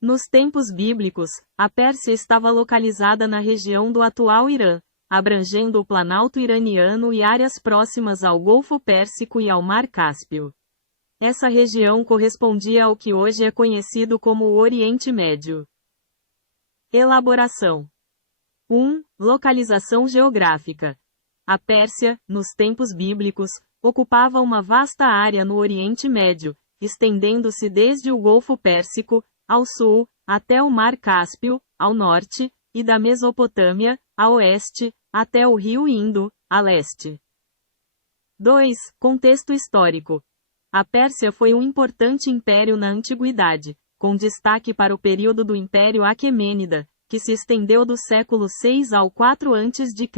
Nos tempos bíblicos, a Pérsia estava localizada na região do atual Irã, abrangendo o Planalto iraniano e áreas próximas ao Golfo Pérsico e ao Mar Cáspio. Essa região correspondia ao que hoje é conhecido como o Oriente Médio. Elaboração. 1. Localização geográfica. A Pérsia, nos tempos bíblicos, ocupava uma vasta área no Oriente Médio, estendendo-se desde o Golfo Pérsico, ao sul, até o Mar Cáspio, ao norte, e da Mesopotâmia, a oeste, até o rio Indo, a leste. 2. Contexto histórico. A Pérsia foi um importante império na antiguidade, com destaque para o período do Império Aquemênida, que se estendeu do século 6 ao 4 a.C.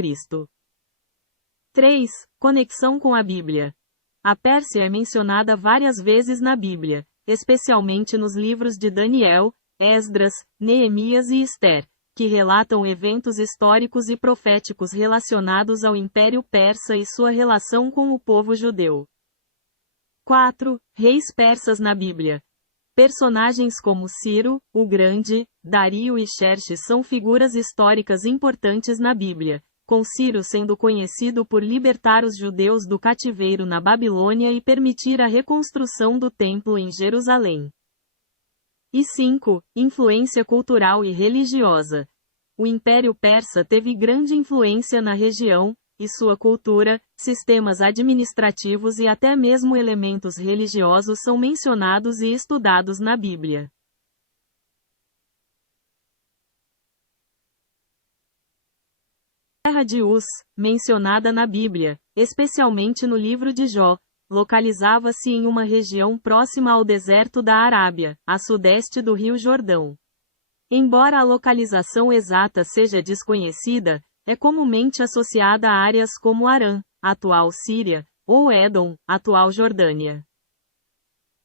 3. Conexão com a Bíblia. A Pérsia é mencionada várias vezes na Bíblia, especialmente nos livros de Daniel, Esdras, Neemias e Ester, que relatam eventos históricos e proféticos relacionados ao Império Persa e sua relação com o povo judeu. 4. Reis persas na Bíblia. Personagens como Ciro, o Grande, Dario e Xerxes são figuras históricas importantes na Bíblia, com Ciro sendo conhecido por libertar os judeus do cativeiro na Babilônia e permitir a reconstrução do templo em Jerusalém. E 5. Influência cultural e religiosa. O Império Persa teve grande influência na região, e sua cultura, sistemas administrativos e até mesmo elementos religiosos são mencionados e estudados na Bíblia. A terra de Uz, mencionada na Bíblia, especialmente no livro de Jó, localizava-se em uma região próxima ao deserto da Arábia, a sudeste do Rio Jordão. Embora a localização exata seja desconhecida, é comumente associada a áreas como Arã, atual Síria, ou Édom, atual Jordânia.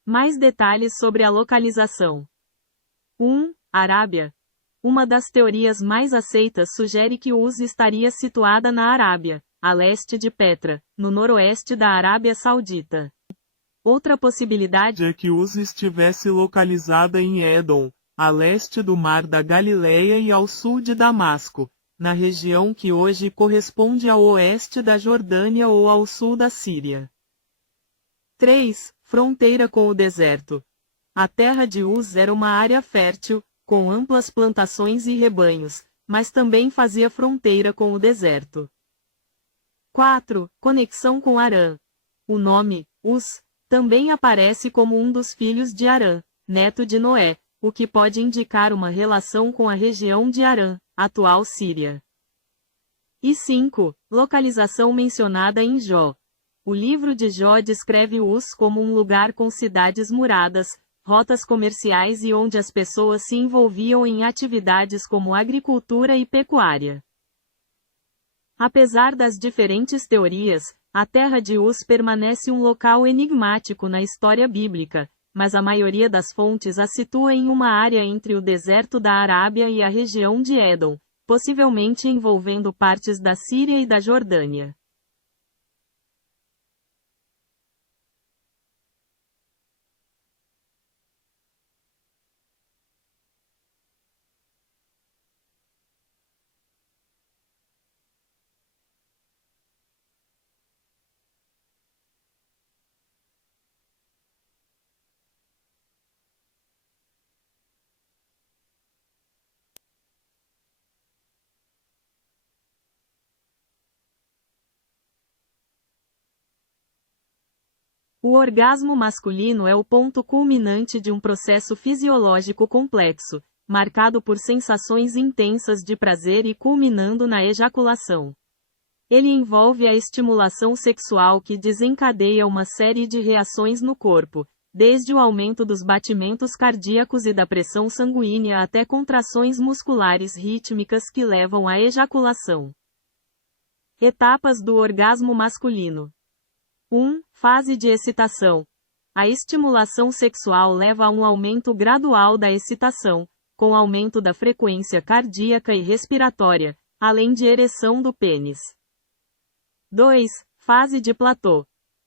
Mais detalhes sobre a localização. 1. Arábia. Uma das teorias mais aceitas sugere que Uz estaria situada na Arábia, a leste de Petra, no noroeste da Arábia Saudita. Outra possibilidade é que Uz estivesse localizada em Édom, a leste do Mar da Galileia e ao sul de Damasco, na região que hoje corresponde ao oeste da Jordânia ou ao sul da Síria. 3. Fronteira com o deserto. A terra de Uz era uma área fértil, com amplas plantações e rebanhos, mas também fazia fronteira com o deserto. 4. Conexão com Arã. O nome, Uz, também aparece como um dos filhos de Arã, neto de Noé, o que pode indicar uma relação com a região de Arã, atual Síria. E 5. Localização mencionada em Jó. O livro de Jó descreve Uz como um lugar com cidades muradas, rotas comerciais e onde as pessoas se envolviam em atividades como agricultura e pecuária. Apesar das diferentes teorias, a terra de Uz permanece um local enigmático na história bíblica, mas a maioria das fontes a situa em uma área entre o deserto da Arábia e a região de Édom, possivelmente envolvendo partes da Síria e da Jordânia. O orgasmo masculino é o ponto culminante de um processo fisiológico complexo, marcado por sensações intensas de prazer e culminando na ejaculação. Ele envolve a estimulação sexual que desencadeia uma série de reações no corpo, desde o aumento dos batimentos cardíacos e da pressão sanguínea até contrações musculares rítmicas que levam à ejaculação. Etapas do orgasmo masculino. 1. Fase de excitação. A estimulação sexual leva a um aumento gradual da excitação, com aumento da frequência cardíaca e respiratória, além de ereção do pênis. 2. Fase de platô.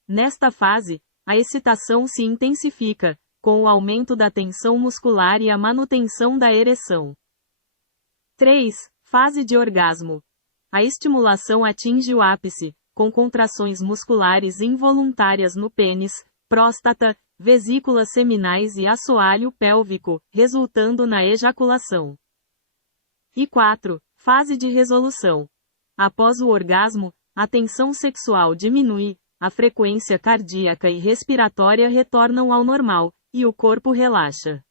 Nesta fase, a excitação se intensifica, com o aumento da tensão muscular e a manutenção da ereção. 3. Fase de orgasmo. A estimulação atinge o ápice, com contrações musculares involuntárias no pênis, próstata, vesículas seminais e assoalho pélvico, resultando na ejaculação. E 4. Fase de resolução. Após o orgasmo, a tensão sexual diminui, a frequência cardíaca e respiratória retornam ao normal, e o corpo relaxa.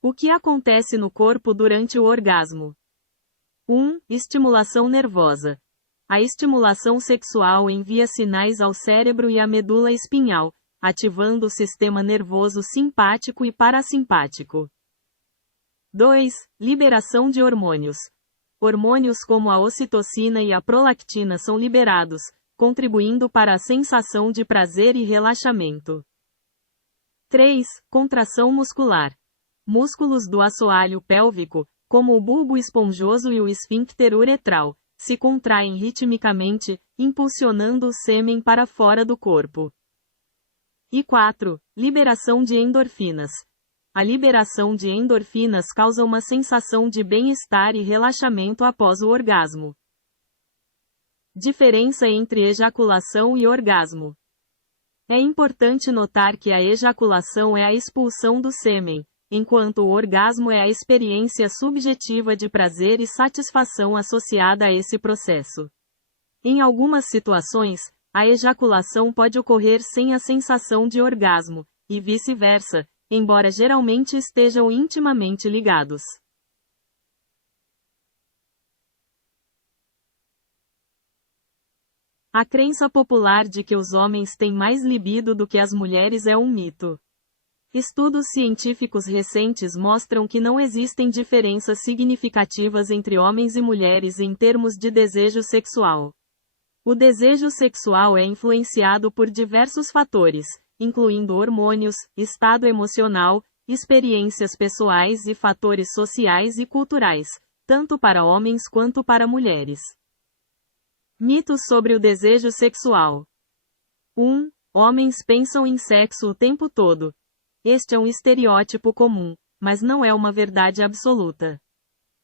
O que acontece no corpo durante o orgasmo? 1. Estimulação nervosa. A estimulação sexual envia sinais ao cérebro e à medula espinhal, ativando o sistema nervoso simpático e parasimpático. 2. Liberação de hormônios. Hormônios como a ocitocina e a prolactina são liberados, contribuindo para a sensação de prazer e relaxamento. 3. Contração muscular. Músculos do assoalho pélvico, como o bulbo esponjoso e o esfíncter uretral, se contraem ritmicamente, impulsionando o sêmen para fora do corpo. E 4. Liberação de endorfinas. A liberação de endorfinas causa uma sensação de bem-estar e relaxamento após o orgasmo. Diferença entre ejaculação e orgasmo. É importante notar que a ejaculação é a expulsão do sêmen, enquanto o orgasmo é a experiência subjetiva de prazer e satisfação associada a esse processo. Em algumas situações, a ejaculação pode ocorrer sem a sensação de orgasmo, e vice-versa, embora geralmente estejam intimamente ligados. A crença popular de que os homens têm mais libido do que as mulheres é um mito. Estudos científicos recentes mostram que não existem diferenças significativas entre homens e mulheres em termos de desejo sexual. O desejo sexual é influenciado por diversos fatores, incluindo hormônios, estado emocional, experiências pessoais e fatores sociais e culturais, tanto para homens quanto para mulheres. Mitos sobre o desejo sexual. 1. Homens pensam em sexo o tempo todo. Este é um estereótipo comum, mas não é uma verdade absoluta.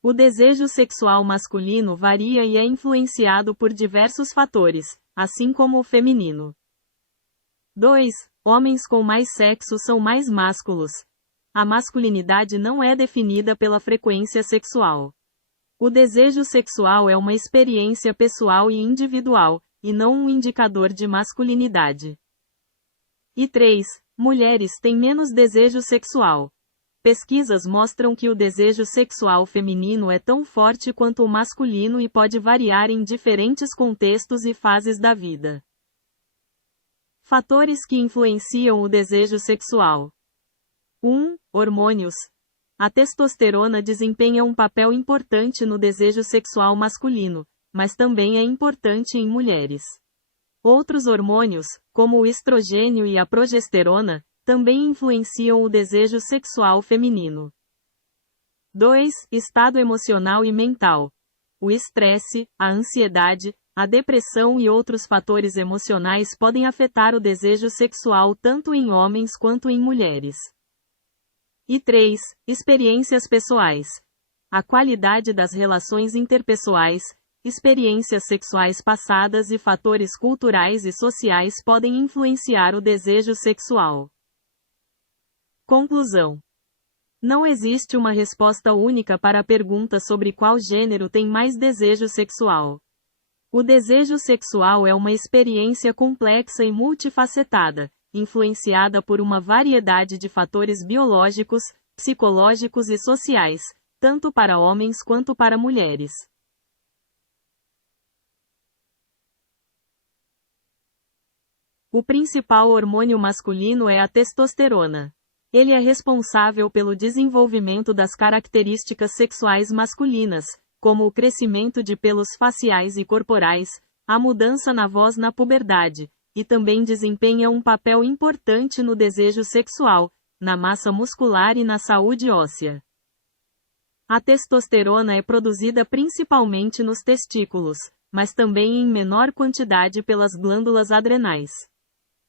O desejo sexual masculino varia e é influenciado por diversos fatores, assim como o feminino. 2. Homens com mais sexo são mais másculos. A masculinidade não é definida pela frequência sexual. O desejo sexual é uma experiência pessoal e individual, e não um indicador de masculinidade. E 3. Mulheres têm menos desejo sexual. Pesquisas mostram que o desejo sexual feminino é tão forte quanto o masculino e pode variar em diferentes contextos e fases da vida. Fatores que influenciam o desejo sexual. 1. Hormônios. A testosterona desempenha um papel importante no desejo sexual masculino, mas também é importante em mulheres. Outros hormônios, como o estrogênio e a progesterona, também influenciam o desejo sexual feminino. 2. Estado emocional e mental. O estresse, a ansiedade, a depressão e outros fatores emocionais podem afetar o desejo sexual tanto em homens quanto em mulheres. E 3. Experiências pessoais. A qualidade das relações interpessoais, experiências sexuais passadas e fatores culturais e sociais podem influenciar o desejo sexual. Conclusão. Não existe uma resposta única para a pergunta sobre qual gênero tem mais desejo sexual. O desejo sexual é uma experiência complexa e multifacetada, influenciada por uma variedade de fatores biológicos, psicológicos e sociais, tanto para homens quanto para mulheres. O principal hormônio masculino é a testosterona. Ele é responsável pelo desenvolvimento das características sexuais masculinas, como o crescimento de pelos faciais e corporais, a mudança na voz na puberdade, e também desempenha um papel importante no desejo sexual, na massa muscular e na saúde óssea. A testosterona é produzida principalmente nos testículos, mas também em menor quantidade pelas glândulas adrenais.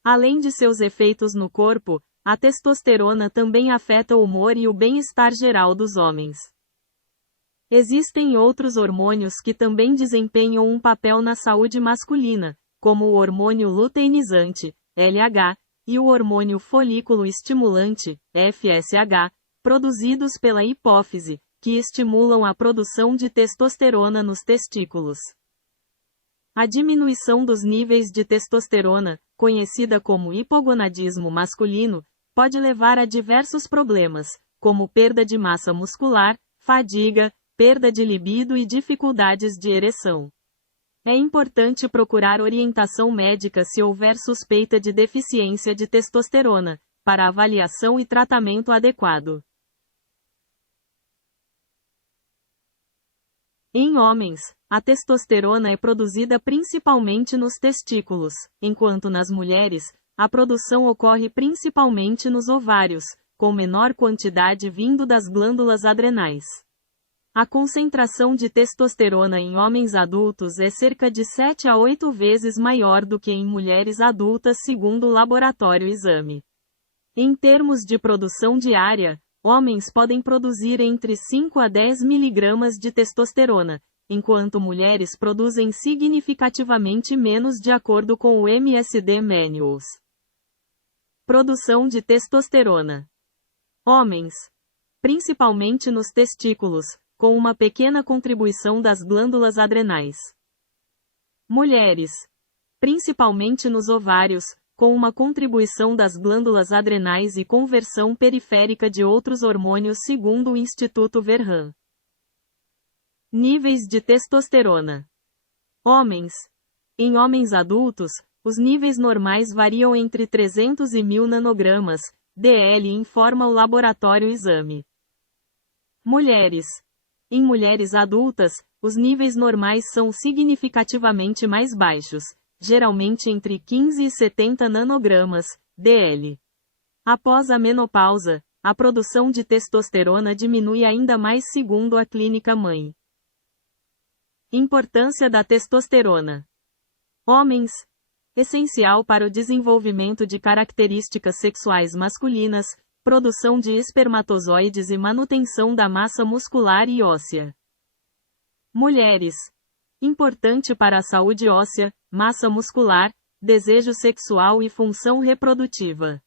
Além de seus efeitos no corpo, A testosterona também afeta o humor e o bem-estar geral dos homens. Existem outros hormônios que também desempenham um papel na saúde masculina, como o hormônio luteinizante, LH, e o hormônio folículo estimulante, FSH, produzidos pela hipófise, que estimulam a produção de testosterona nos testículos. A diminuição dos níveis de testosterona, conhecida como hipogonadismo masculino, pode levar a diversos problemas, como perda de massa muscular, fadiga, perda de libido e dificuldades de ereção. É importante procurar orientação médica se houver suspeita de deficiência de testosterona, para avaliação e tratamento adequado. Em homens, a testosterona é produzida principalmente nos testículos, enquanto nas mulheres, a produção ocorre principalmente nos ovários, com menor quantidade vindo das glândulas adrenais. A concentração de testosterona em homens adultos é cerca de 7 a 8 vezes maior do que em mulheres adultas segundo o laboratório exame. Em termos de produção diária, homens podem produzir entre 5 a 10 mg de testosterona, enquanto mulheres produzem significativamente menos de acordo com o MSD Manuals. Produção de testosterona. Homens, principalmente nos testículos, com uma pequena contribuição das glândulas adrenais. Mulheres, principalmente nos ovários, com uma contribuição das glândulas adrenais e conversão periférica de outros hormônios segundo o Instituto Verham. Níveis de testosterona. Homens. Em homens adultos, os níveis normais variam entre 300 e 1000 nanogramas, DL, informa o laboratório exame. Mulheres. Em mulheres adultas, os níveis normais são significativamente mais baixos, geralmente entre 15 e 70 nanogramas, DL. Após a menopausa, a produção de testosterona diminui ainda mais segundo a clínica mãe. Importância da testosterona. Homens. Essencial para o desenvolvimento de características sexuais masculinas, produção de espermatozoides e manutenção da massa muscular e óssea. Mulheres. Importante para a saúde óssea, massa muscular, desejo sexual e função reprodutiva.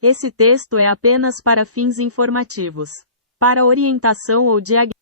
Esse texto é apenas para fins informativos. Para orientação ou diagnóstico.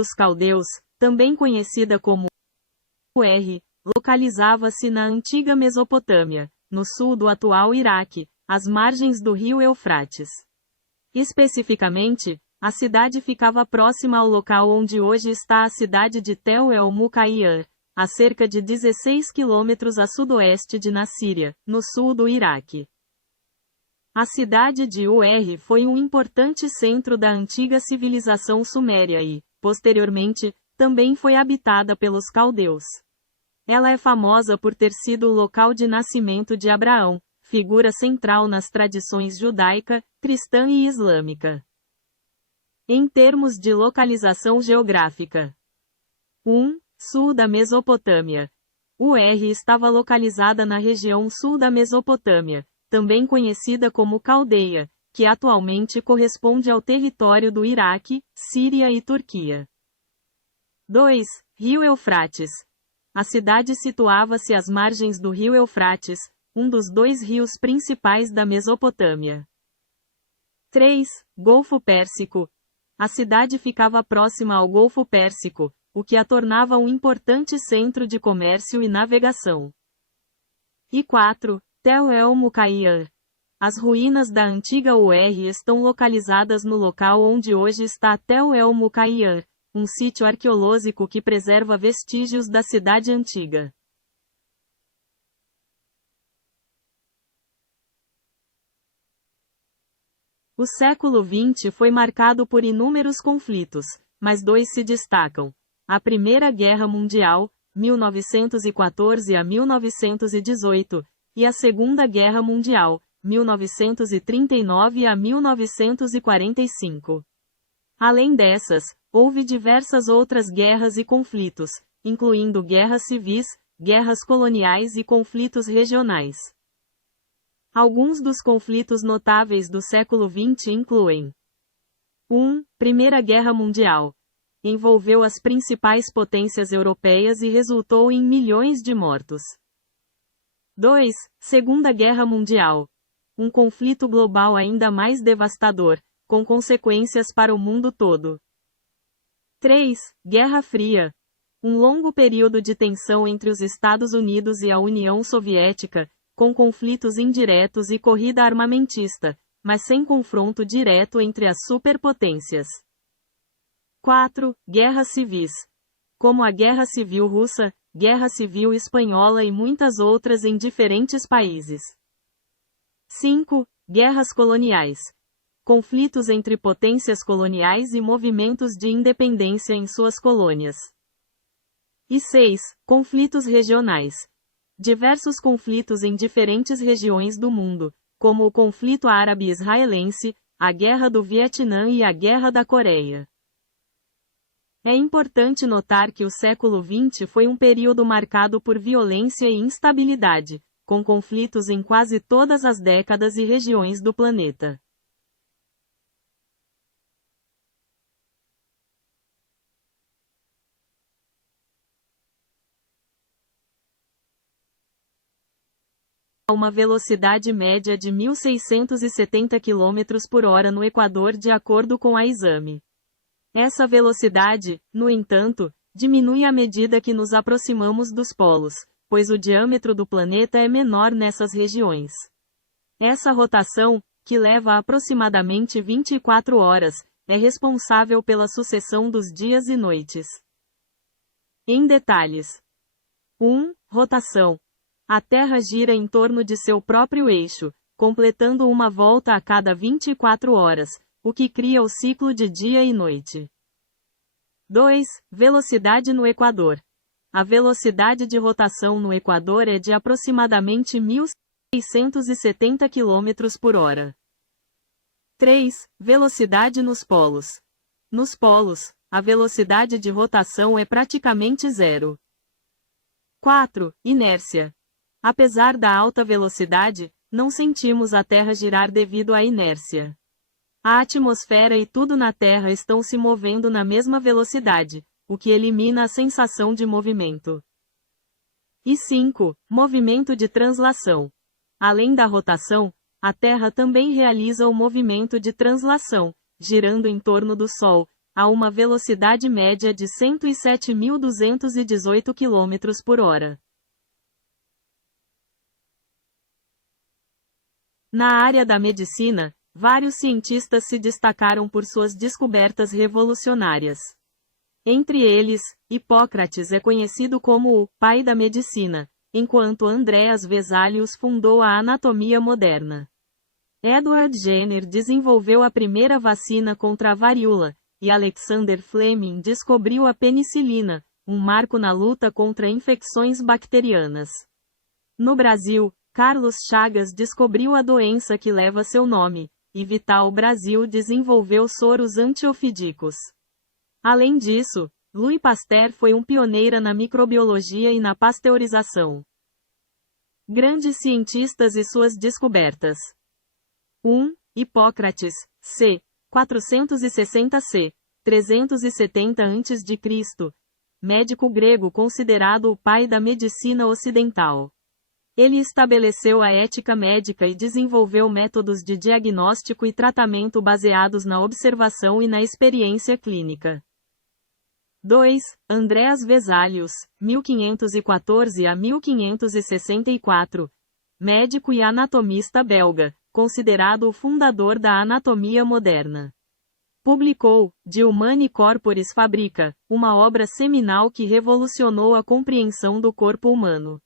Dos caldeus, também conhecida como Ur, localizava-se na antiga Mesopotâmia, no sul do atual Iraque, às margens do rio Eufrates. Especificamente, a cidade ficava próxima ao local onde hoje está a cidade de Tel el-Muqayyir, a cerca de 16 quilômetros a sudoeste de Nassíria, no sul do Iraque. A cidade de Ur foi um importante centro da antiga civilização suméria e, posteriormente, também foi habitada pelos caldeus. Ela é famosa por ter sido o local de nascimento de Abraão, figura central nas tradições judaica, cristã e islâmica. Em termos de localização geográfica. 1. Sul da Mesopotâmia. Ur estava localizada na região sul da Mesopotâmia, também conhecida como Caldeia, que atualmente corresponde ao território do Iraque, Síria e Turquia. 2. Rio Eufrates. A cidade situava-se às margens do rio Eufrates, um dos dois rios principais da Mesopotâmia. 3. Golfo Pérsico. A cidade ficava próxima ao Golfo Pérsico, o que a tornava um importante centro de comércio e navegação. E 4. Tel el-Muqayr. As ruínas da antiga Ur estão localizadas no local onde hoje está Tel el-Muqayr, um sítio arqueológico que preserva vestígios da cidade antiga. O século XX foi marcado por inúmeros conflitos, mas dois se destacam. A Primeira Guerra Mundial, 1914 a 1918, e a Segunda Guerra Mundial, 1939 a 1945. Além dessas, houve diversas outras guerras e conflitos, incluindo guerras civis, guerras coloniais e conflitos regionais. Alguns dos conflitos notáveis do século XX incluem: 1. Primeira Guerra Mundial. Envolveu as principais potências europeias e resultou em milhões de mortos. 2. Segunda Guerra Mundial. Um conflito global ainda mais devastador, com consequências para o mundo todo. 3. Guerra Fria. Um longo período de tensão entre os Estados Unidos e a União Soviética, com conflitos indiretos e corrida armamentista, mas sem confronto direto entre as superpotências. 4. Guerras civis. Como a Guerra Civil Russa, Guerra Civil Espanhola e muitas outras em diferentes países. 5. Guerras coloniais. Conflitos entre potências coloniais e movimentos de independência em suas colônias. E 6. Conflitos regionais. Diversos conflitos em diferentes regiões do mundo, como o conflito árabe-israelense, a Guerra do Vietnã e a Guerra da Coreia. É importante notar que o século XX foi um período marcado por violência e instabilidade, com conflitos em quase todas as décadas e regiões do planeta. A uma velocidade média de 1.670 km por hora no Equador de acordo com a exame. Essa velocidade, no entanto, diminui à medida que nos aproximamos dos polos, pois o diâmetro do planeta é menor nessas regiões. Essa rotação, que leva aproximadamente 24 horas, é responsável pela sucessão dos dias e noites. Em detalhes. 1. Rotação. A Terra gira em torno de seu próprio eixo, completando uma volta a cada 24 horas, o que cria o ciclo de dia e noite. 2. Velocidade no Equador. A velocidade de rotação no Equador é de aproximadamente 1.670 km por hora. 3. Velocidade nos polos. Nos polos, a velocidade de rotação é praticamente zero. 4. Inércia. Apesar da alta velocidade, não sentimos a Terra girar devido à inércia. A atmosfera e tudo na Terra estão se movendo na mesma velocidade, o que elimina a sensação de movimento. E 5. Movimento de translação. Além da rotação, a Terra também realiza o movimento de translação, girando em torno do Sol, a uma velocidade média de 107.218 km por hora. Na área da medicina, vários cientistas se destacaram por suas descobertas revolucionárias. Entre eles, Hipócrates é conhecido como o pai da medicina, enquanto Andreas Vesalius fundou a anatomia moderna. Edward Jenner desenvolveu a primeira vacina contra a varíola, e Alexander Fleming descobriu a penicilina, um marco na luta contra infecções bacterianas. No Brasil, Carlos Chagas descobriu a doença que leva seu nome, e Vital Brasil desenvolveu soros antiofídicos. Além disso, Louis Pasteur foi um pioneiro na microbiologia e na pasteurização. Grandes cientistas e suas descobertas. 1. Hipócrates, c. 460 c. 370 a.C., médico grego considerado o pai da medicina ocidental. Ele estabeleceu a ética médica e desenvolveu métodos de diagnóstico e tratamento baseados na observação e na experiência clínica. 2. Andreas Vesalius, 1514 a 1564, médico e anatomista belga, considerado o fundador da anatomia moderna. Publicou De Humani Corporis Fabrica, uma obra seminal que revolucionou a compreensão do corpo humano.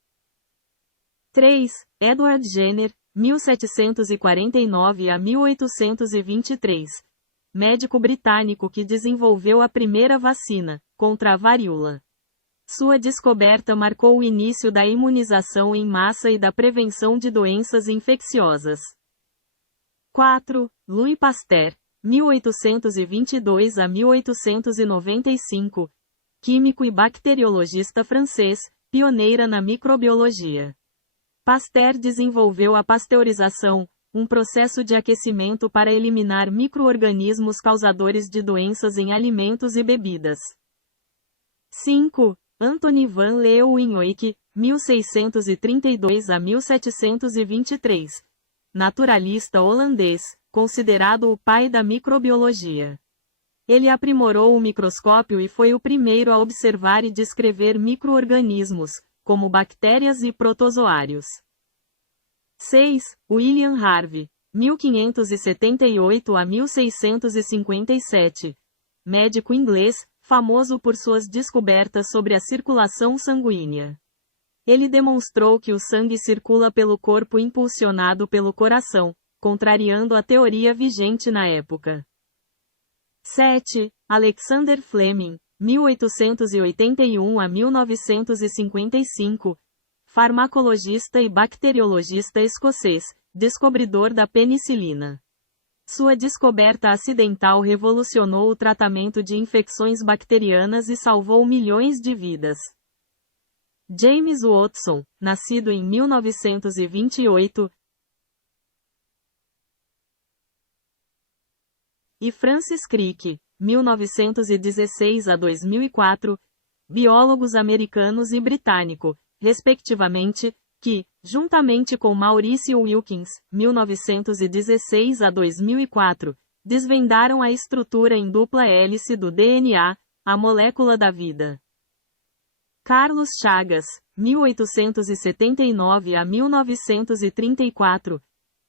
3. Edward Jenner, 1749 a 1823, médico britânico que desenvolveu a primeira vacina contra a varíola. Sua descoberta marcou o início da imunização em massa e da prevenção de doenças infecciosas. 4. Louis Pasteur, 1822 a 1895, químico e bacteriologista francês, pioneira na microbiologia. Pasteur desenvolveu a pasteurização, um processo de aquecimento para eliminar micro-organismos causadores de doenças em alimentos e bebidas. 5. Anthony van Leeuwenhoek, 1632 a 1723, naturalista holandês, considerado o pai da microbiologia. Ele aprimorou o microscópio e foi o primeiro a observar e descrever micro-organismos, como bactérias e protozoários. 6. William Harvey, 1578 a 1657, médico inglês, famoso por suas descobertas sobre a circulação sanguínea. Ele demonstrou que o sangue circula pelo corpo impulsionado pelo coração, contrariando a teoria vigente na época. 7. Alexander Fleming, 1881 a 1955, farmacologista e bacteriologista escocês, descobridor da penicilina. Sua descoberta acidental revolucionou o tratamento de infecções bacterianas e salvou milhões de vidas. James Watson, nascido em 1928, e Francis Crick, 1916 a 2004, biólogos americanos e britânico, respectivamente, que, juntamente com Maurice Wilkins, 1916 a 2004, desvendaram a estrutura em dupla hélice do DNA, a molécula da vida. Carlos Chagas, 1879 a 1934,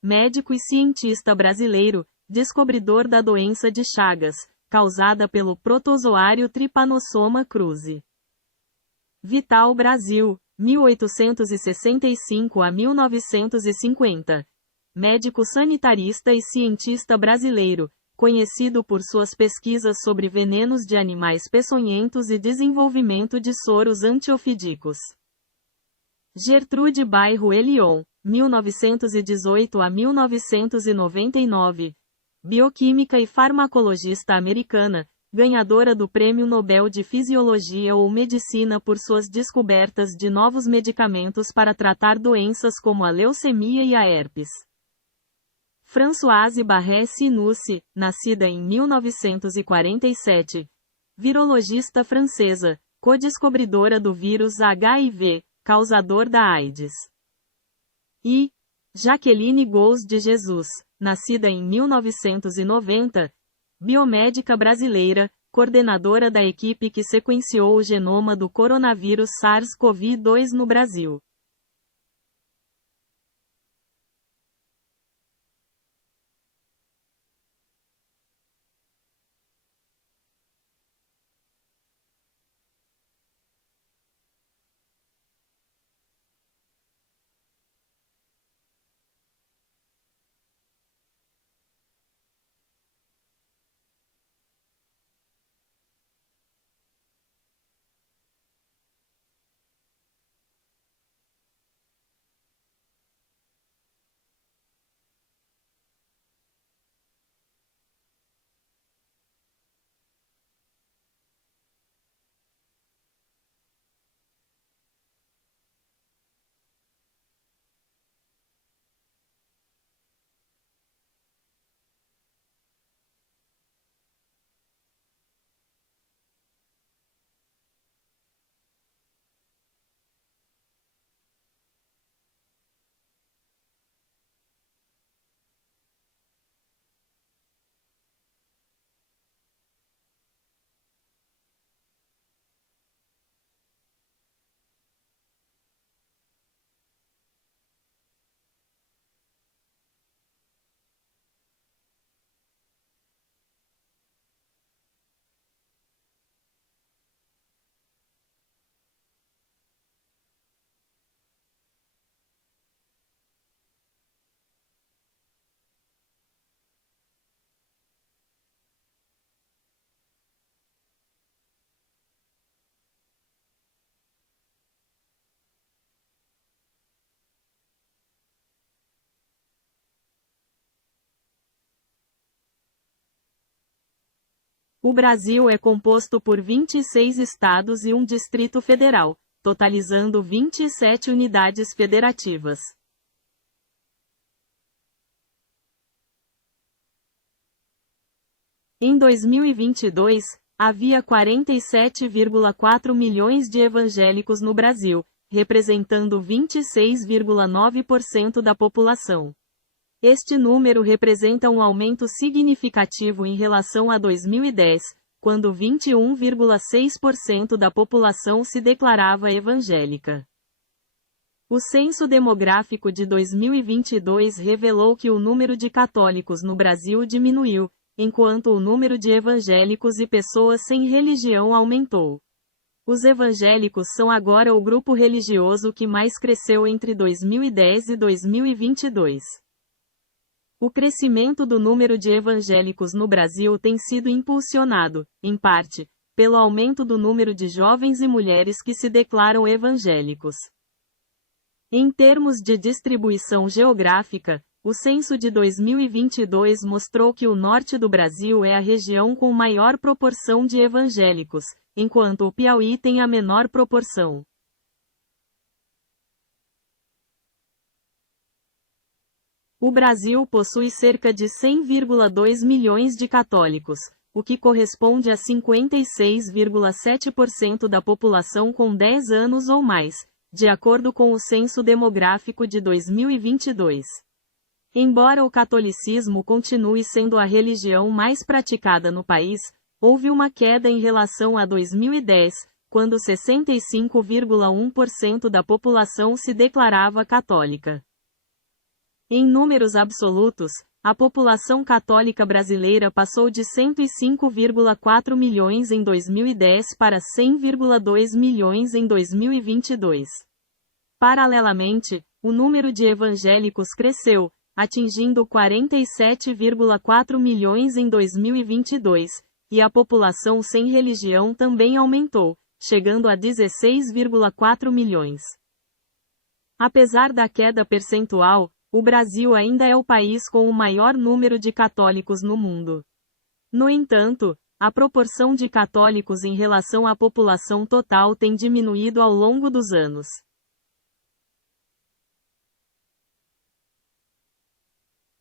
médico e cientista brasileiro, descobridor da doença de Chagas, causada pelo protozoário Trypanosoma cruzi. Vital Brasil, 1865 a 1950, médico sanitarista e cientista brasileiro, conhecido por suas pesquisas sobre venenos de animais peçonhentos e desenvolvimento de soros antiofídicos. Gertrude Bairro Elion, 1918 a 1999, bioquímica e farmacologista americana, ganhadora do Prêmio Nobel de Fisiologia ou Medicina por suas descobertas de novos medicamentos para tratar doenças como a leucemia e a herpes. Françoise Barré-Sinoussi, nascida em 1947, virologista francesa, co-descobridora do vírus HIV, causador da AIDS. E Jaqueline Gous de Jesus, nascida em 1990, biomédica brasileira, coordenadora da equipe que sequenciou o genoma do coronavírus SARS-CoV-2 no Brasil. O Brasil é composto por 26 estados e um Distrito Federal, totalizando 27 unidades federativas. Em 2022, havia 47,4 milhões de evangélicos no Brasil, representando 26,9% da população. Este número representa um aumento significativo em relação a 2010, quando 21,6% da população se declarava evangélica. O censo demográfico de 2022 revelou que o número de católicos no Brasil diminuiu, enquanto o número de evangélicos e pessoas sem religião aumentou. Os evangélicos são agora o grupo religioso que mais cresceu entre 2010 e 2022. O crescimento do número de evangélicos no Brasil tem sido impulsionado, em parte, pelo aumento do número de jovens e mulheres que se declaram evangélicos. Em termos de distribuição geográfica, o censo de 2022 mostrou que o norte do Brasil é a região com maior proporção de evangélicos, enquanto o Piauí tem a menor proporção. O Brasil possui cerca de 100,2 milhões de católicos, o que corresponde a 56,7% da população com 10 anos ou mais, de acordo com o Censo Demográfico de 2022. Embora o catolicismo continue sendo a religião mais praticada no país, houve uma queda em relação a 2010, quando 65,1% da população se declarava católica. Em números absolutos, a população católica brasileira passou de 105,4 milhões em 2010 para 100,2 milhões em 2022. Paralelamente, o número de evangélicos cresceu, atingindo 47,4 milhões em 2022, e a população sem religião também aumentou, chegando a 16,4 milhões. Apesar da queda percentual, o Brasil ainda é o país com o maior número de católicos no mundo. No entanto, a proporção de católicos em relação à população total tem diminuído ao longo dos anos.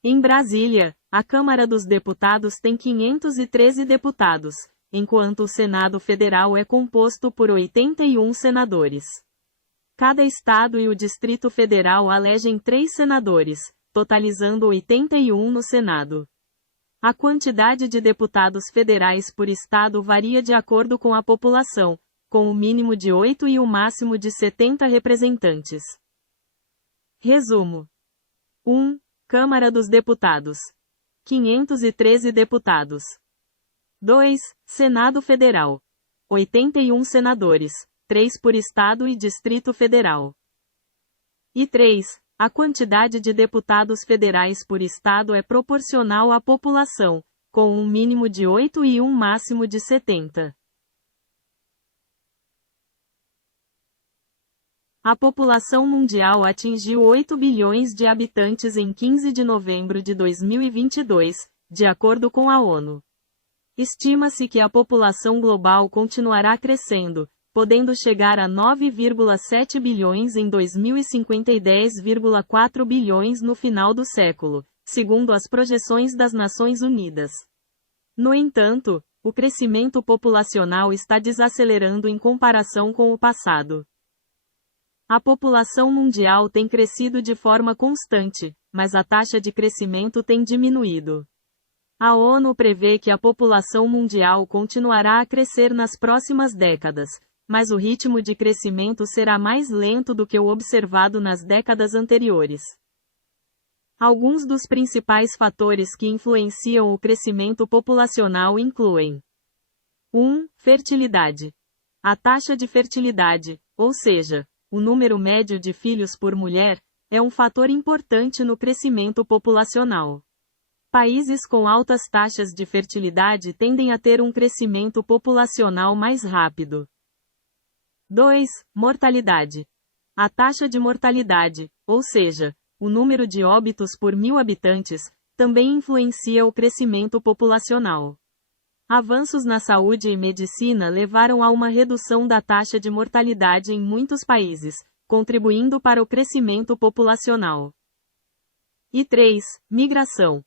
Em Brasília, a Câmara dos Deputados tem 513 deputados, enquanto o Senado Federal é composto por 81 senadores. Cada estado e o Distrito Federal elegem 3 senadores, totalizando 81 no Senado. A quantidade de deputados federais por estado varia de acordo com a população, com o mínimo de 8 e o máximo de 70 representantes. Resumo: 1. Câmara dos Deputados. 513 deputados. 2. Senado Federal. 81 senadores. 3 por Estado e Distrito Federal. E 3. A quantidade de deputados federais por Estado é proporcional à população, com um mínimo de 8 e um máximo de 70. A população mundial atingiu 8 bilhões de habitantes em 15 de novembro de 2022, de acordo com a ONU. Estima-se que a população global continuará crescendo, podendo chegar a 9,7 bilhões em 2050 e 10,4 bilhões no final do século, segundo as projeções das Nações Unidas. No entanto, o crescimento populacional está desacelerando em comparação com o passado. A população mundial tem crescido de forma constante, mas a taxa de crescimento tem diminuído. A ONU prevê que a população mundial continuará a crescer nas próximas décadas, mas o ritmo de crescimento será mais lento do que o observado nas décadas anteriores. Alguns dos principais fatores que influenciam o crescimento populacional incluem: 1. Fertilidade. A taxa de fertilidade, ou seja, o número médio de filhos por mulher, é um fator importante no crescimento populacional. Países com altas taxas de fertilidade tendem a ter um crescimento populacional mais rápido. 2. Mortalidade. A taxa de mortalidade, ou seja, o número de óbitos por 1.000 habitantes, também influencia o crescimento populacional. Avanços na saúde e medicina levaram a uma redução da taxa de mortalidade em muitos países, contribuindo para o crescimento populacional. E 3. Migração.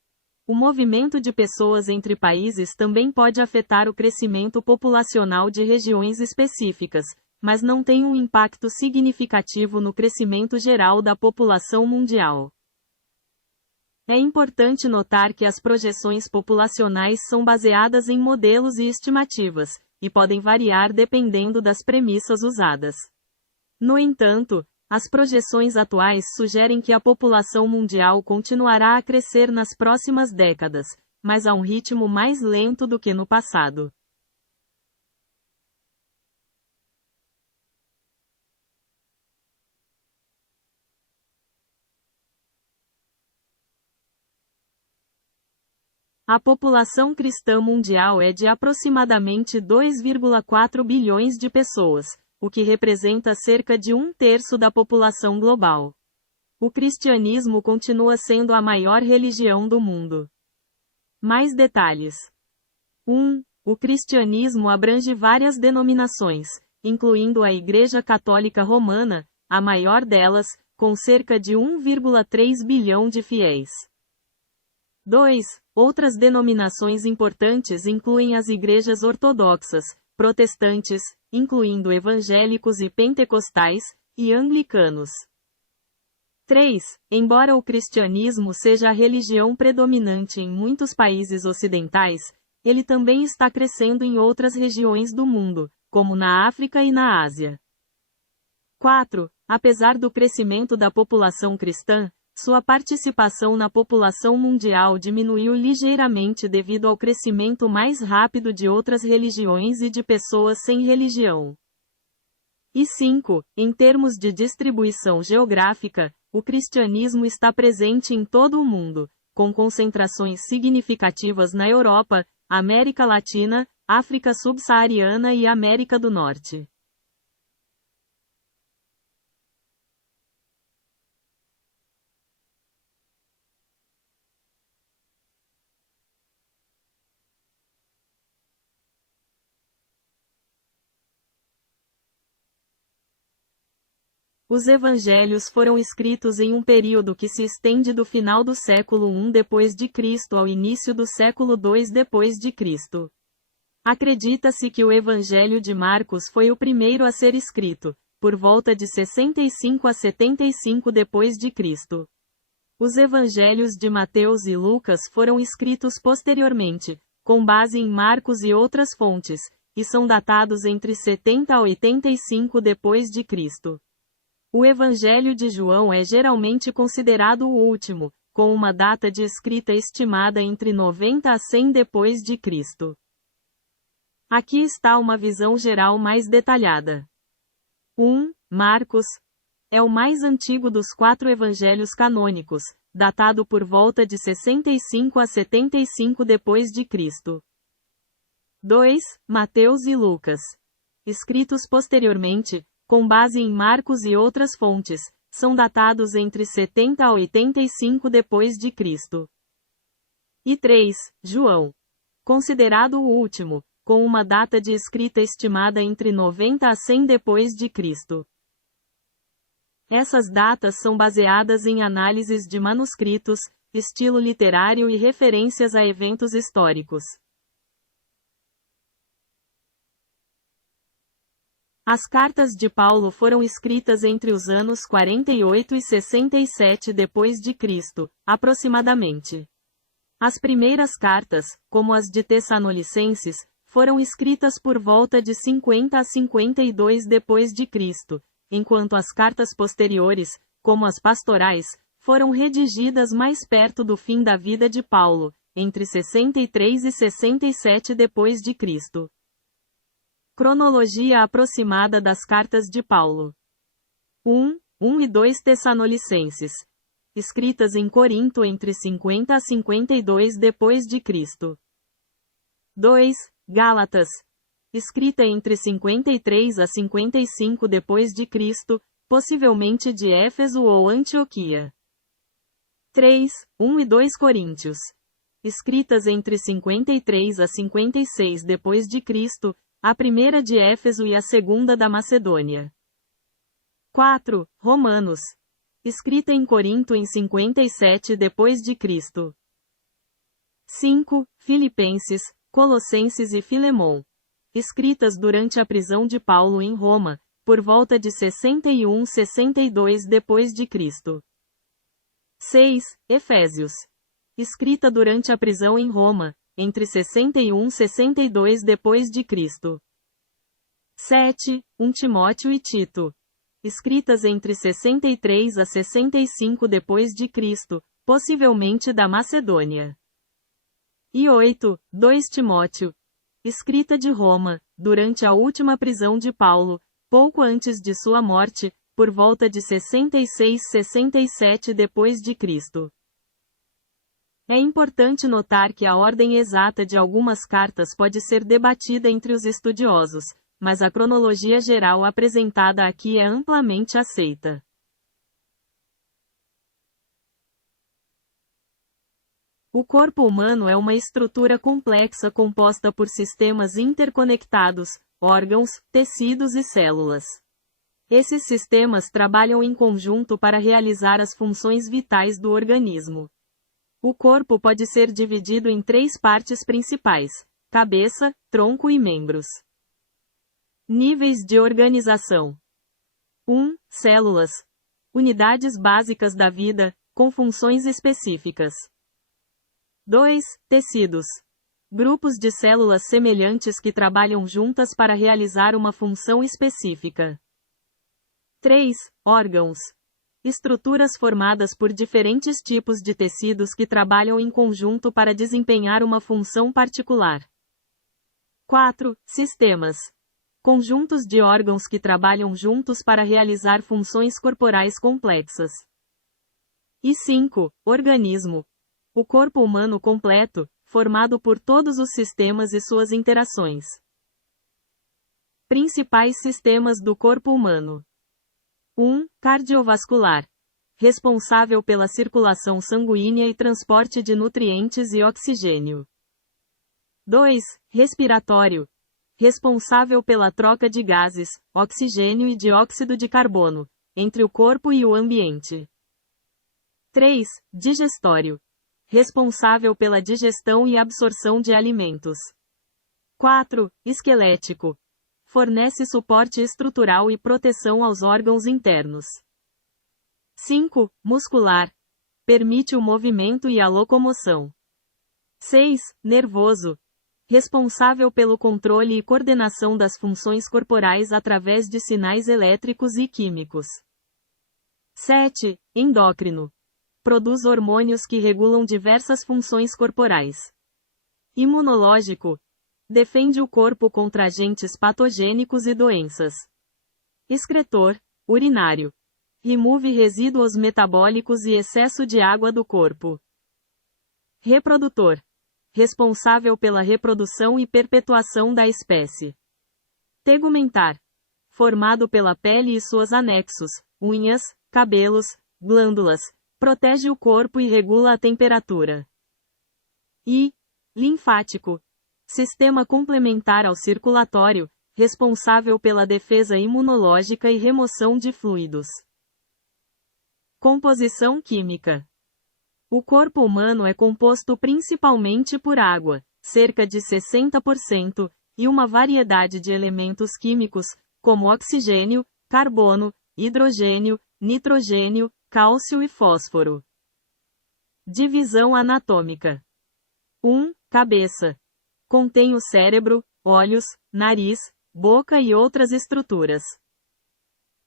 O movimento de pessoas entre países também pode afetar o crescimento populacional de regiões específicas, mas não tem um impacto significativo no crescimento geral da população mundial. É importante notar que as projeções populacionais são baseadas em modelos e estimativas, e podem variar dependendo das premissas usadas. No entanto, as projeções atuais sugerem que a população mundial continuará a crescer nas próximas décadas, mas a um ritmo mais lento do que no passado. A população cristã mundial é de aproximadamente 2,4 bilhões de pessoas, o que representa cerca de 1/3 da população global. O cristianismo continua sendo a maior religião do mundo. Mais detalhes. 1. O cristianismo abrange várias denominações, incluindo a Igreja Católica Romana, a maior delas, com cerca de 1,3 bilhão de fiéis. 2. Outras denominações importantes incluem as igrejas ortodoxas, protestantes, incluindo evangélicos e pentecostais, e anglicanos. 3. Embora o cristianismo seja a religião predominante em muitos países ocidentais, ele também está crescendo em outras regiões do mundo, como na África e na Ásia. 4. Apesar do crescimento da população cristã, sua participação na população mundial diminuiu ligeiramente devido ao crescimento mais rápido de outras religiões e de pessoas sem religião. E 5. Em termos de distribuição geográfica, o cristianismo está presente em todo o mundo, com concentrações significativas na Europa, América Latina, África Subsaariana e América do Norte. Os evangelhos foram escritos em um período que se estende do final do século I d.C. ao início do século II d.C. Acredita-se que o Evangelho de Marcos foi o primeiro a ser escrito, por volta de 65 a 75 d.C. Os evangelhos de Mateus e Lucas foram escritos posteriormente, com base em Marcos e outras fontes, e são datados entre 70 a 85 d.C. O Evangelho de João é geralmente considerado o último, com uma data de escrita estimada entre 90 a 100 d.C. Aqui está uma visão geral mais detalhada. 1. Marcos é o mais antigo dos 4 evangelhos canônicos, datado por volta de 65 a 75 d.C. 2. Mateus e Lucas, escritos posteriormente, com base em Marcos e outras fontes, são datados entre 70 a 85 d.C. E 3. João, considerado o último, com uma data de escrita estimada entre 90 a 100 d.C. Essas datas são baseadas em análises de manuscritos, estilo literário e referências a eventos históricos. As cartas de Paulo foram escritas entre os anos 48 e 67 d.C., aproximadamente. As primeiras cartas, como as de Tessalonicenses, foram escritas por volta de 50 a 52 d.C., enquanto as cartas posteriores, como as pastorais, foram redigidas mais perto do fim da vida de Paulo, entre 63 e 67 d.C. Cronologia aproximada das cartas de Paulo. 1 e 2 Tessalonicenses. Escritas em Corinto entre 50 a 52 d.C. 2 Gálatas. Escrita entre 53 a 55 d.C., possivelmente de Éfeso ou Antioquia. 3, 1 e 2 Coríntios. escritas entre 53 a 56 d.C., a primeira de Éfeso e a segunda da Macedônia. 4. Romanos, escrita em Corinto em 57 d.C. 5. Filipenses, Colossenses e Filemon, escritas durante a prisão de Paulo em Roma, por volta de 61-62 d.C. 6. Efésios, escrita durante a prisão em Roma, entre 61 e 62 d.C. 7. 1 Timóteo e Tito, escritas entre 63 a 65 d.C., possivelmente da Macedônia. E 8. 2 Timóteo, escrita de Roma, durante a última prisão de Paulo, pouco antes de sua morte, por volta de 66-67 d.C. É importante notar que a ordem exata de algumas cartas pode ser debatida entre os estudiosos, mas a cronologia geral apresentada aqui é amplamente aceita. O corpo humano é uma estrutura complexa composta por sistemas interconectados, órgãos, tecidos e células. Esses sistemas trabalham em conjunto para realizar as funções vitais do organismo. O corpo pode ser dividido em 3 partes principais: cabeça, tronco e membros. Níveis de organização. 1. Células. Unidades básicas da vida, com funções específicas. 2. Tecidos. Grupos de células semelhantes que trabalham juntas para realizar uma função específica. 3. Órgãos. Estruturas formadas por diferentes tipos de tecidos que trabalham em conjunto para desempenhar uma função particular. 4. Sistemas. Conjuntos de órgãos que trabalham juntos para realizar funções corporais complexas. E 5. Organismo. O corpo humano completo, formado por todos os sistemas e suas interações. Principais sistemas do corpo humano. 1. Cardiovascular. Responsável pela circulação sanguínea e transporte de nutrientes e oxigênio. 2. Respiratório. Responsável pela troca de gases, oxigênio e dióxido de carbono, entre o corpo e o ambiente. 3. Digestório. Responsável pela digestão e absorção de alimentos. 4. Esquelético. Fornece suporte estrutural e proteção aos órgãos internos. 5. Muscular. Permite o movimento e a locomoção. 6. Nervoso. Responsável pelo controle e coordenação das funções corporais através de sinais elétricos e químicos. 7. Endócrino. Produz hormônios que regulam diversas funções corporais. Imunológico. Defende o corpo contra agentes patogênicos e doenças. Excretor, urinário. Remove resíduos metabólicos e excesso de água do corpo. Reprodutor. Responsável pela reprodução e perpetuação da espécie. Tegumentar. Formado pela pele e suas anexos, unhas, cabelos, glândulas. Protege o corpo e regula a temperatura. E. Linfático. Sistema complementar ao circulatório, responsável pela defesa imunológica e remoção de fluidos. Composição química. O corpo humano é composto principalmente por água, cerca de 60%, e uma variedade de elementos químicos, como oxigênio, carbono, hidrogênio, nitrogênio, cálcio e fósforo. Divisão anatômica. 1. Cabeça. Contém o cérebro, olhos, nariz, boca e outras estruturas.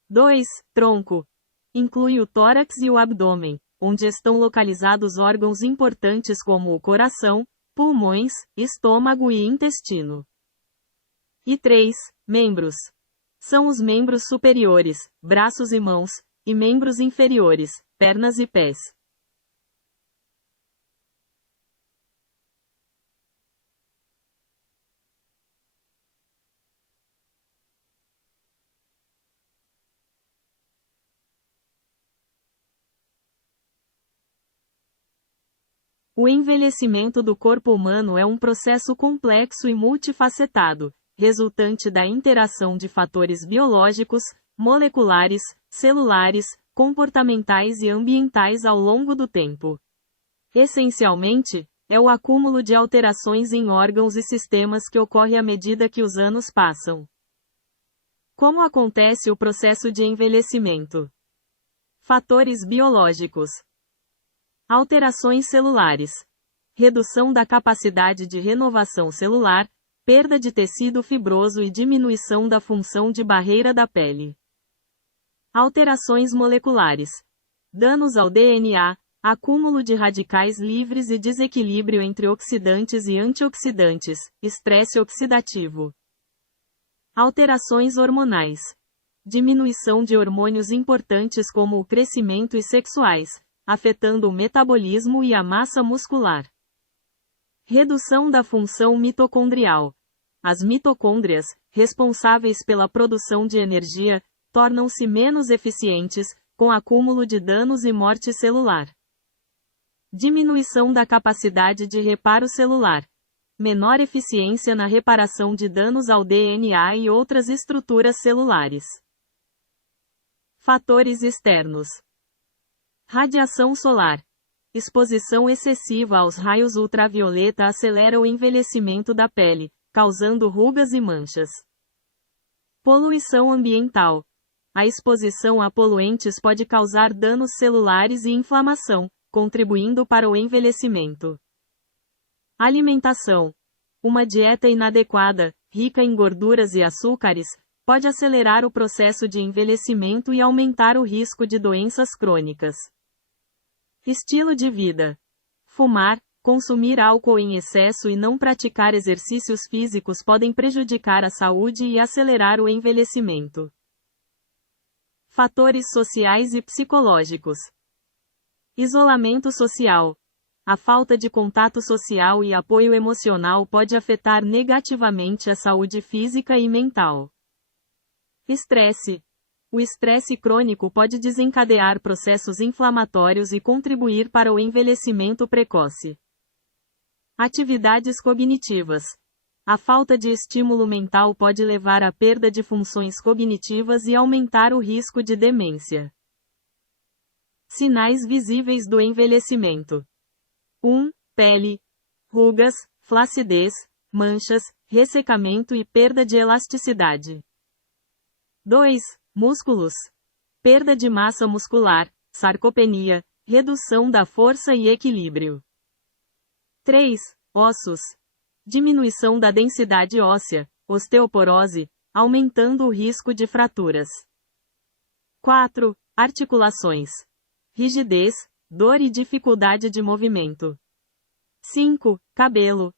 2. Tronco. Inclui o tórax e o abdômen, onde estão localizados órgãos importantes como o coração, pulmões, estômago e intestino. E 3. Membros. São os membros superiores, braços e mãos, e membros inferiores, pernas e pés. O envelhecimento do corpo humano é um processo complexo e multifacetado, resultante da interação de fatores biológicos, moleculares, celulares, comportamentais e ambientais ao longo do tempo. Essencialmente, é o acúmulo de alterações em órgãos e sistemas que ocorre à medida que os anos passam. Como acontece o processo de envelhecimento? Fatores biológicos. Alterações celulares. Redução da capacidade de renovação celular, perda de tecido fibroso e diminuição da função de barreira da pele. Alterações moleculares. Danos ao DNA, acúmulo de radicais livres e desequilíbrio entre oxidantes e antioxidantes, estresse oxidativo. Alterações hormonais. Diminuição de hormônios importantes como o crescimento e sexuais, afetando o metabolismo e a massa muscular. Redução da função mitocondrial. As mitocôndrias, responsáveis pela produção de energia, tornam-se menos eficientes, com acúmulo de danos e morte celular. Diminuição da capacidade de reparo celular. Menor eficiência na reparação de danos ao DNA e outras estruturas celulares. Fatores externos. Radiação solar. Exposição excessiva aos raios ultravioleta acelera o envelhecimento da pele, causando rugas e manchas. Poluição ambiental. A exposição a poluentes pode causar danos celulares e inflamação, contribuindo para o envelhecimento. Alimentação. Uma dieta inadequada, rica em gorduras e açúcares, pode acelerar o processo de envelhecimento e aumentar o risco de doenças crônicas. Estilo de vida. Fumar, consumir álcool em excesso e não praticar exercícios físicos podem prejudicar a saúde e acelerar o envelhecimento. Fatores sociais e psicológicos. Isolamento social. A falta de contato social e apoio emocional pode afetar negativamente a saúde física e mental. Estresse. O estresse crônico pode desencadear processos inflamatórios e contribuir para o envelhecimento precoce. Atividades cognitivas. A falta de estímulo mental pode levar à perda de funções cognitivas e aumentar o risco de demência. Sinais visíveis do envelhecimento. 1. Pele. Rugas, flacidez, manchas, ressecamento e perda de elasticidade. 2. Músculos. Perda de massa muscular, sarcopenia, redução da força e equilíbrio. 3. Ossos. Diminuição da densidade óssea, osteoporose, aumentando o risco de fraturas. 4. Articulações. Rigidez, dor e dificuldade de movimento. 5. Cabelo.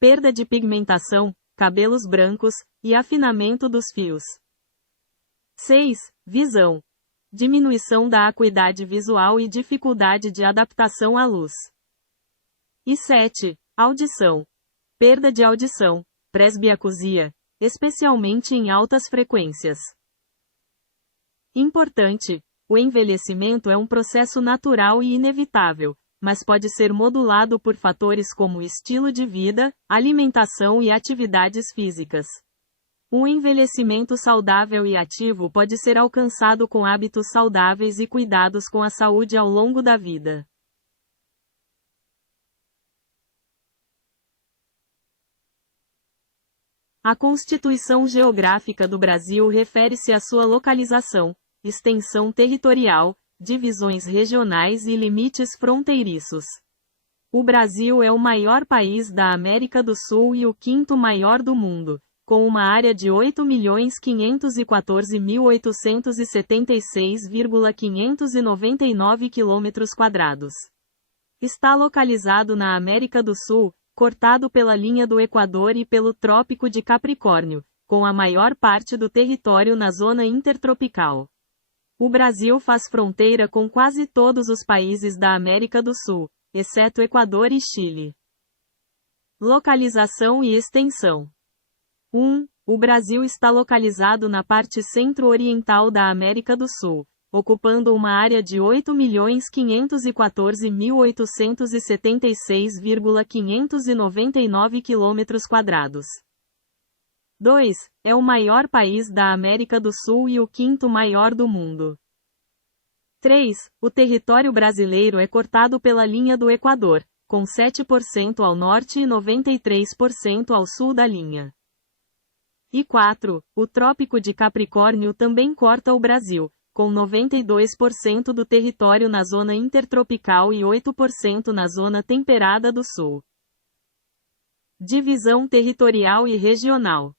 Perda de pigmentação, cabelos brancos, e afinamento dos fios. 6. Visão. Diminuição da acuidade visual e dificuldade de adaptação à luz. E 7. Audição. Perda de audição, presbiacusia, especialmente em altas frequências. Importante: o envelhecimento é um processo natural e inevitável, mas pode ser modulado por fatores como estilo de vida, alimentação e atividades físicas. Um envelhecimento saudável e ativo pode ser alcançado com hábitos saudáveis e cuidados com a saúde ao longo da vida. A Constituição Geográfica do Brasil refere-se à sua localização, extensão territorial, divisões regionais e limites fronteiriços. O Brasil é o maior país da América do Sul e o quinto maior do mundo, com uma área de 8.514.876,599 km². Está localizado na América do Sul, cortado pela linha do Equador e pelo Trópico de Capricórnio, com a maior parte do território na zona intertropical. O Brasil faz fronteira com quase todos os países da América do Sul, exceto Equador e Chile. Localização e extensão. 1. O Brasil está localizado na parte centro-oriental da América do Sul, ocupando uma área de 8.514.876,599 km². 2. É o maior país da América do Sul e o quinto maior do mundo. 3. O território brasileiro é cortado pela linha do Equador, com 7% ao norte e 93% ao sul da linha. E 4. O Trópico de Capricórnio também corta o Brasil, com 92% do território na zona intertropical e 8% na zona temperada do sul. Divisão territorial e regional.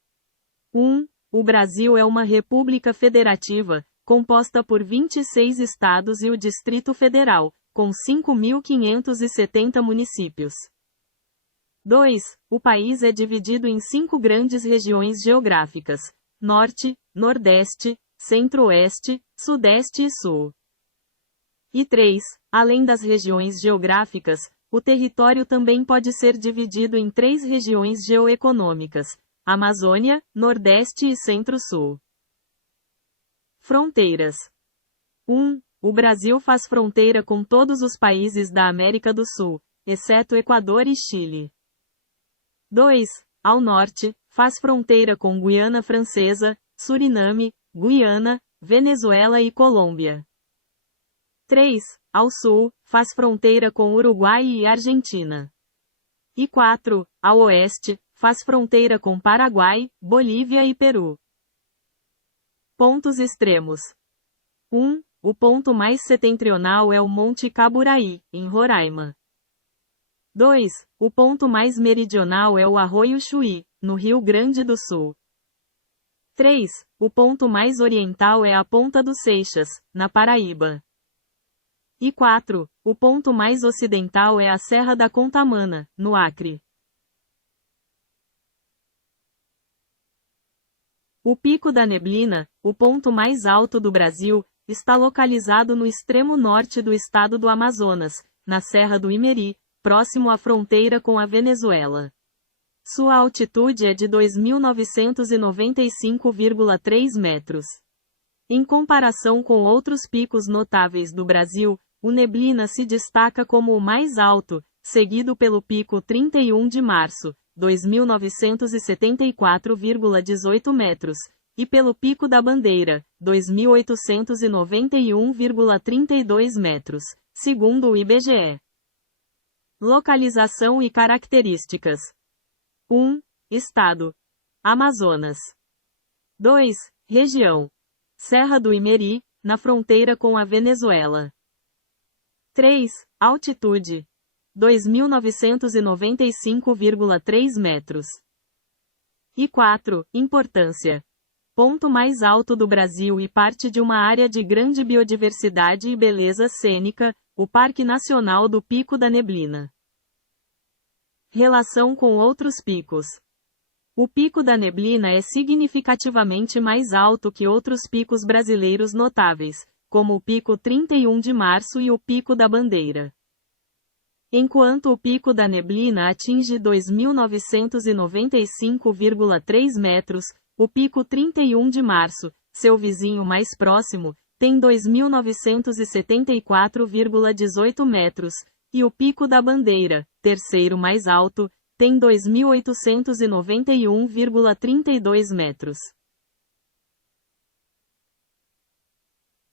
1. O Brasil é uma república federativa, composta por 26 estados e o Distrito Federal, com 5.570 municípios. 2. O país é dividido em 5 grandes regiões geográficas: Norte, Nordeste, Centro-Oeste, Sudeste e Sul. E 3. Além das regiões geográficas, o território também pode ser dividido em 3 regiões geoeconômicas: Amazônia, Nordeste e Centro-Sul. Fronteiras. 1. O Brasil faz fronteira com todos os países da América do Sul, exceto Equador e Chile. 2. Ao norte, faz fronteira com Guiana Francesa, Suriname, Guiana, Venezuela e Colômbia. 3. Ao sul, faz fronteira com Uruguai e Argentina. E 4. Ao oeste, faz fronteira com Paraguai, Bolívia e Peru. Pontos extremos. 1. O ponto mais setentrional é o Monte Caburaí, em Roraima. 2. O ponto mais meridional é o Arroio Chuí, no Rio Grande do Sul. 3. O ponto mais oriental é a Ponta dos Seixas, na Paraíba. E 4. O ponto mais ocidental é a Serra da Contamana, no Acre. O Pico da Neblina, o ponto mais alto do Brasil, está localizado no extremo norte do estado do Amazonas, na Serra do Imeri, próximo à fronteira com a Venezuela. Sua altitude é de 2.995,3 metros. Em comparação com outros picos notáveis do Brasil, o Neblina se destaca como o mais alto, seguido pelo Pico 31 de Março, 2.974,18 metros, e pelo Pico da Bandeira, 2.891,32 metros, segundo o IBGE. Localização e características. 1. Estado: Amazonas. 2. Região: Serra do Imeri, na fronteira com a Venezuela. 3. Altitude: 2.995,3 metros. E 4. Importância: ponto mais alto do Brasil e parte de uma área de grande biodiversidade e beleza cênica, o Parque Nacional do Pico da Neblina. Relação com outros picos. O Pico da Neblina é significativamente mais alto que outros picos brasileiros notáveis, como o Pico 31 de Março e o Pico da Bandeira. Enquanto o Pico da Neblina atinge 2.995,3 metros, o Pico 31 de Março, seu vizinho mais próximo, tem 2.974,18 metros, e o Pico da Bandeira, terceiro mais alto, tem 2.891,32 metros.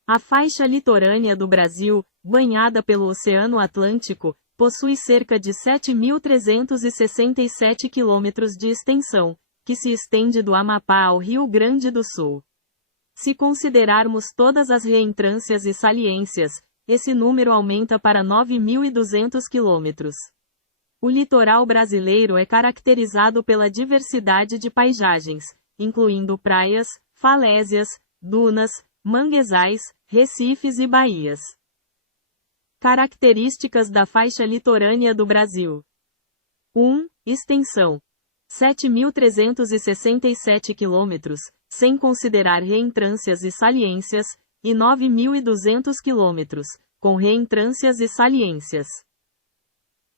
A faixa litorânea do Brasil, banhada pelo Oceano Atlântico, possui cerca de 7.367 quilômetros de extensão, que se estende do Amapá ao Rio Grande do Sul. Se considerarmos todas as reentrâncias e saliências, esse número aumenta para 9.200 quilômetros. O litoral brasileiro é caracterizado pela diversidade de paisagens, incluindo praias, falésias, dunas, manguezais, recifes e baías. Características da faixa litorânea do Brasil. 1. Extensão: 7.367 quilômetros, sem considerar reentrâncias e saliências, e 9.200 quilômetros, com reentrâncias e saliências.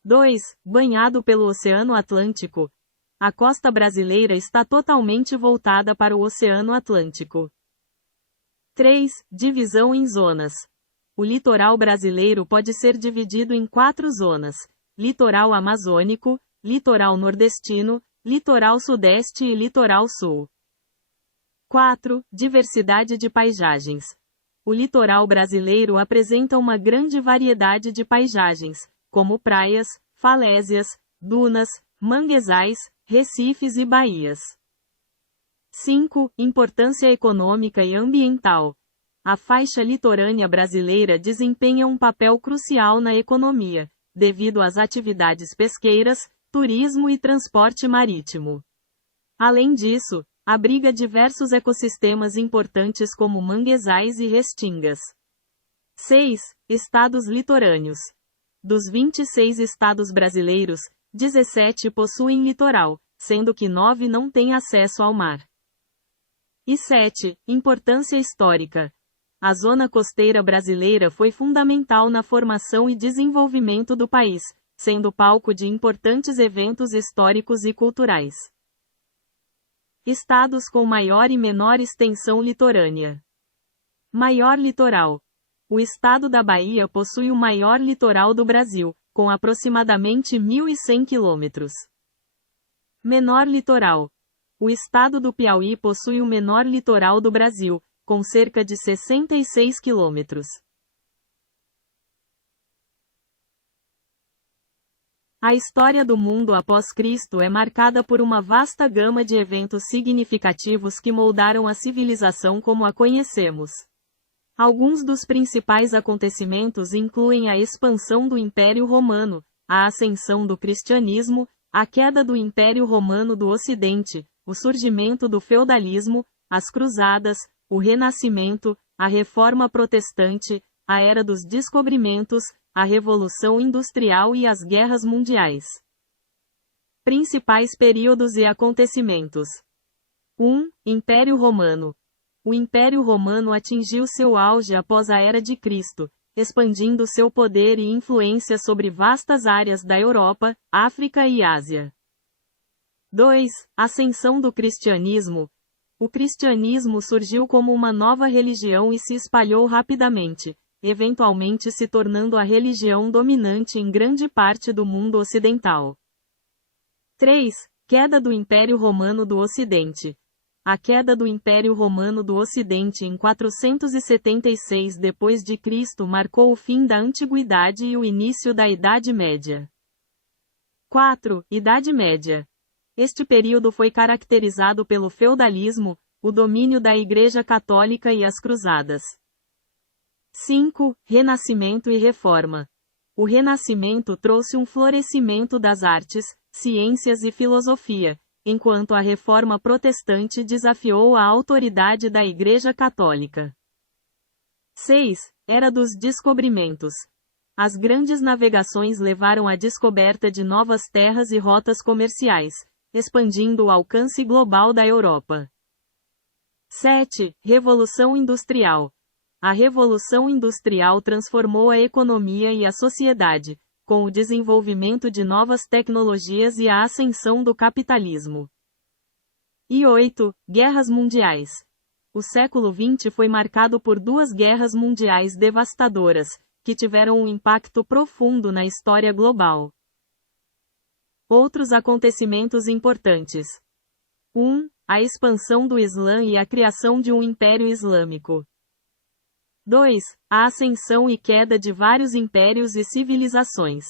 2. Banhado pelo Oceano Atlântico. A costa brasileira está totalmente voltada para o Oceano Atlântico. 3. Divisão em zonas. O litoral brasileiro pode ser dividido em 4 zonas: litoral amazônico, litoral nordestino, litoral sudeste e litoral sul. 4. Diversidade de paisagens. O litoral brasileiro apresenta uma grande variedade de paisagens, como praias, falésias, dunas, manguezais, recifes e baías. 5. Importância econômica e ambiental. A faixa litorânea brasileira desempenha um papel crucial na economia, devido às atividades pesqueiras, turismo e transporte marítimo. Além disso, abriga diversos ecossistemas importantes como manguezais e restingas. 6. Estados litorâneos. Dos 26 estados brasileiros, 17 possuem litoral, sendo que 9 não têm acesso ao mar. E 7. Importância histórica. A zona costeira brasileira foi fundamental na formação e desenvolvimento do país, sendo palco de importantes eventos históricos e culturais. Estados com maior e menor extensão litorânea. Maior litoral. O estado da Bahia possui o maior litoral do Brasil, com aproximadamente 1.100 quilômetros. Menor litoral. O estado do Piauí possui o menor litoral do Brasil, com cerca de 66 quilômetros. A história do mundo após Cristo é marcada por uma vasta gama de eventos significativos que moldaram a civilização como a conhecemos. Alguns dos principais acontecimentos incluem a expansão do Império Romano, a ascensão do cristianismo, a queda do Império Romano do Ocidente, o surgimento do feudalismo, as cruzadas, o Renascimento, a Reforma Protestante, a Era dos Descobrimentos, a Revolução Industrial e as Guerras Mundiais. Principais períodos e acontecimentos. 1. Império Romano. O Império Romano atingiu seu auge após a Era de Cristo, expandindo seu poder e influência sobre vastas áreas da Europa, África e Ásia. 2. Ascensão do cristianismo. O cristianismo surgiu como uma nova religião e se espalhou rapidamente, eventualmente se tornando a religião dominante em grande parte do mundo ocidental. 3. Queda do Império Romano do Ocidente. A queda do Império Romano do Ocidente em 476 d.C. marcou o fim da Antiguidade e o início da Idade Média. 4. Idade Média. Este período foi caracterizado pelo feudalismo, o domínio da Igreja Católica e as Cruzadas. 5. Renascimento e Reforma. O Renascimento trouxe um florescimento das artes, ciências e filosofia, enquanto a Reforma Protestante desafiou a autoridade da Igreja Católica. 6. Era dos Descobrimentos. As grandes navegações levaram à descoberta de novas terras e rotas comerciais, expandindo o alcance global da Europa. 7. Revolução Industrial. A Revolução Industrial transformou a economia e a sociedade, com o desenvolvimento de novas tecnologias e a ascensão do capitalismo. E 8. Guerras Mundiais. O século XX foi marcado por 2 guerras mundiais devastadoras, que tiveram um impacto profundo na história global. Outros acontecimentos importantes. 1. A expansão do Islã e a criação de um Império Islâmico. 2. A ascensão e queda de vários impérios e civilizações.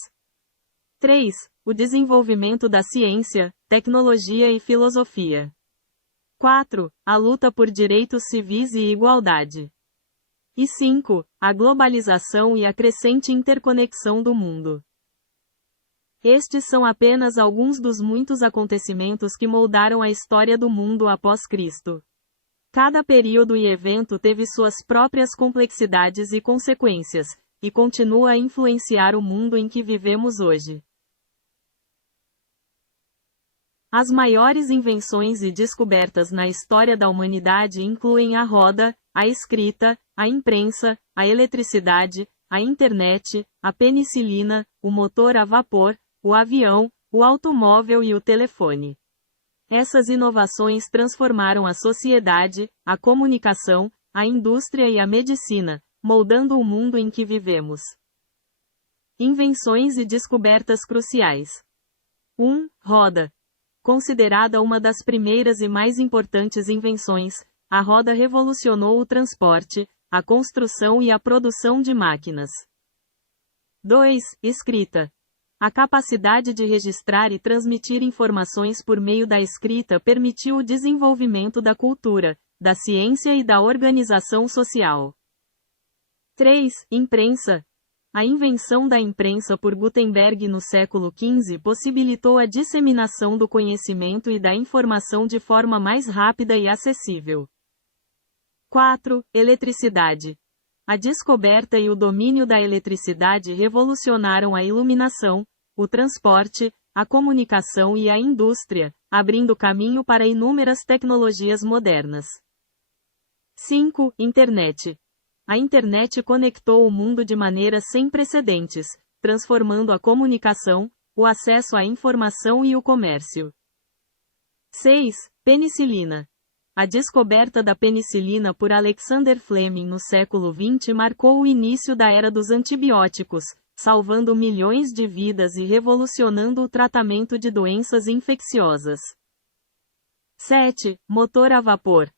3. O desenvolvimento da ciência, tecnologia e filosofia. 4. A luta por direitos civis e igualdade. E 5. A globalização e a crescente interconexão do mundo. Estes são apenas alguns dos muitos acontecimentos que moldaram a história do mundo após Cristo. Cada período e evento teve suas próprias complexidades e consequências, e continua a influenciar o mundo em que vivemos hoje. As maiores invenções e descobertas na história da humanidade incluem a roda, a escrita, a imprensa, a eletricidade, a internet, a penicilina, o motor a vapor, o avião, o automóvel e o telefone. Essas inovações transformaram a sociedade, a comunicação, a indústria e a medicina, moldando o mundo em que vivemos. Invenções e descobertas cruciais. 1. Roda. Considerada uma das primeiras e mais importantes invenções, a roda revolucionou o transporte, a construção e a produção de máquinas. 2. Escrita. A capacidade de registrar e transmitir informações por meio da escrita permitiu o desenvolvimento da cultura, da ciência e da organização social. 3. Imprensa. A invenção da imprensa por Gutenberg no século XV possibilitou a disseminação do conhecimento e da informação de forma mais rápida e acessível. 4. Eletricidade. A descoberta e o domínio da eletricidade revolucionaram a iluminação, o transporte, a comunicação e a indústria, abrindo caminho para inúmeras tecnologias modernas. 5. Internet. A internet conectou o mundo de maneira sem precedentes, transformando a comunicação, o acesso à informação e o comércio. 6. Penicilina. A descoberta da penicilina por Alexander Fleming no século XX marcou o início da era dos antibióticos, salvando milhões de vidas e revolucionando o tratamento de doenças infecciosas. 7. Motor a vapor.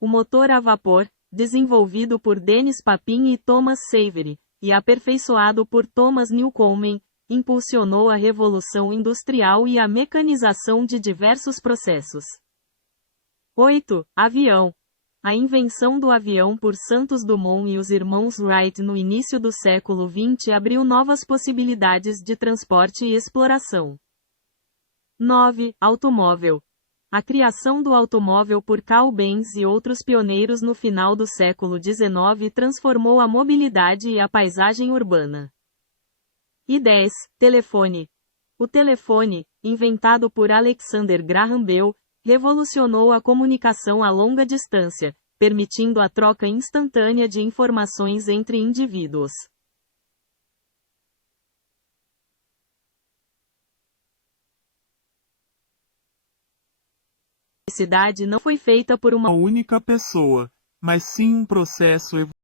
O motor a vapor, desenvolvido por Denis Papin e Thomas Savery, e aperfeiçoado por Thomas Newcomen, impulsionou a revolução industrial e a mecanização de diversos processos. 8. Avião. A invenção do avião por Santos Dumont e os irmãos Wright no início do século XX abriu novas possibilidades de transporte e exploração. 9. Automóvel. A criação do automóvel por Carl Benz e outros pioneiros no final do século XIX transformou a mobilidade e a paisagem urbana. E 10. Telefone. O telefone, inventado por Alexander Graham Bell, revolucionou a comunicação a longa distância, permitindo a troca instantânea de informações entre indivíduos. A felicidade não foi feita por uma única pessoa, mas sim um processo evolutivo.